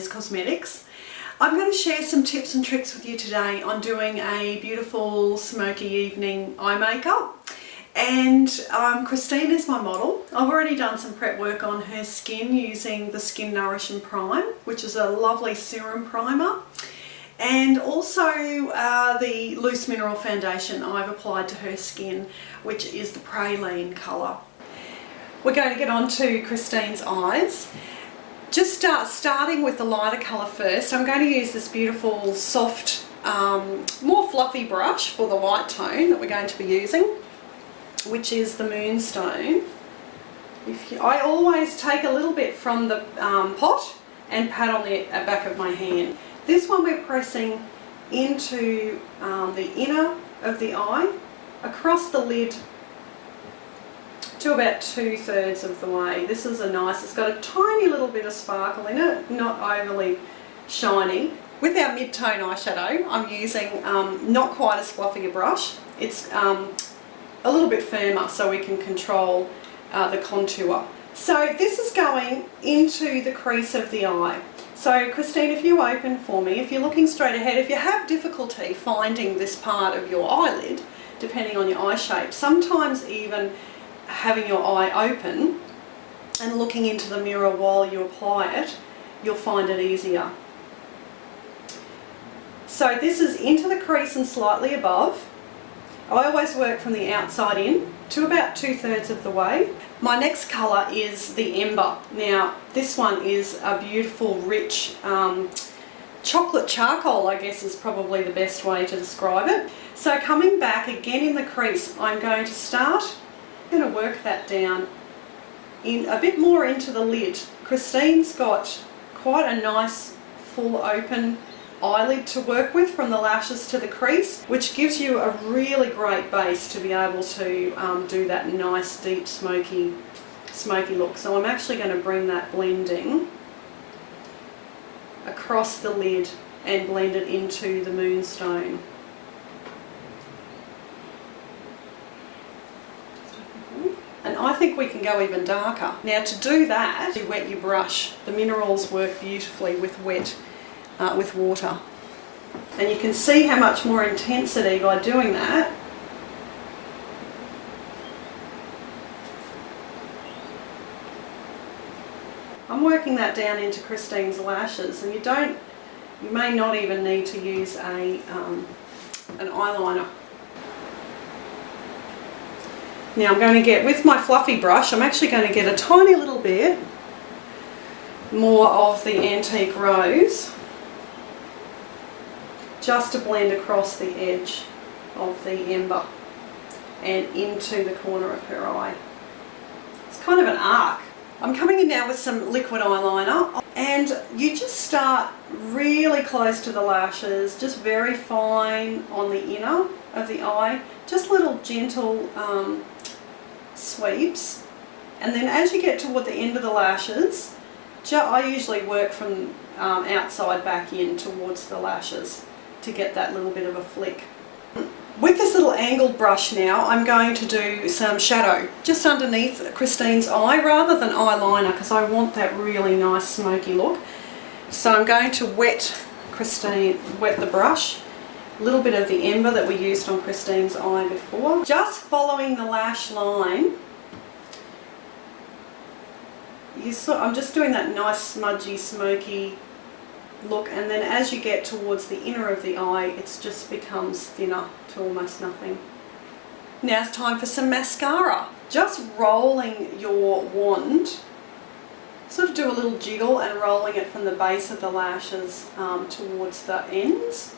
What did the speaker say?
Designers Cosmetics. I'm going to share some tips and tricks with you today on doing a beautiful smoky evening eye makeup. And Christine is my model. I've already done some prep work on her skin using the Skin Nourish and Prime, which is a lovely serum primer. And also the loose mineral foundation I've applied to her skin, which is the Praline colour. We're going to get on to Christine's eyes. Just starting with the lighter colour first. I'm going to use this beautiful soft, more fluffy brush for the light tone that we're going to be using, which is the Moonstone. I always take a little bit from the pot and pat on the back of my hand. This one we're pressing into the inner of the eye, across the lid to about 2/3 of the way. This is a nice, it's got a tiny little bit of sparkle in it, not overly shiny. With our mid-tone eyeshadow, I'm using not quite as fluffy a brush. It's a little bit firmer so we can control the contour. So this is going into the crease of the eye. So Christine, if you open for me, if you're looking straight ahead, if you have difficulty finding this part of your eyelid, depending on your eye shape, sometimes even having your eye open and looking into the mirror while you apply it, you'll find it easier. So this is into the crease and slightly above. I always work from the outside in to about 2/3 of the way. My next colour is the Ember. Now this one is a beautiful rich chocolate charcoal, I guess is probably the best way to describe it. So coming back again in the crease, I'm going to start, I'm going to work that down in a bit more into the lid. Christine's got quite a nice full open eyelid to work with from the lashes to the crease, which gives you a really great base to be able to do that nice deep smoky look. So I'm actually going to bring that blending across the lid and blend it into the Moonstone. And I think we can go even darker. Now to do that, you wet your brush. The minerals work beautifully with with water. And you can see how much more intensity by doing that. I'm working that down into Christine's lashes, and you may not even need to use an eyeliner. Now I'm going to get, with my fluffy brush, I'm actually going to get a tiny little bit more of the Antique Rose, just to blend across the edge of the Ember and into the corner of her eye. It's kind of an arc. I'm coming in now with some liquid eyeliner, and you just start really close to the lashes, just very fine on the inner of the eye, just little gentle sweeps, and then as you get toward the end of the lashes, I usually work from outside back in towards the lashes to get that little bit of a flick. With this little angled brush now, I'm going to do some shadow just underneath Christine's eye rather than eyeliner, because I want that really nice smoky look. So I'm going to wet the brush, a little bit of the Ember that we used on Christine's eye before. Just following the lash line, I'm just doing that nice smudgy, smoky look, and then as you get towards the inner of the eye, it just becomes thinner to almost nothing. Now it's time for some mascara. Just rolling your wand, sort of do a little jiggle and rolling it from the base of the lashes towards the ends.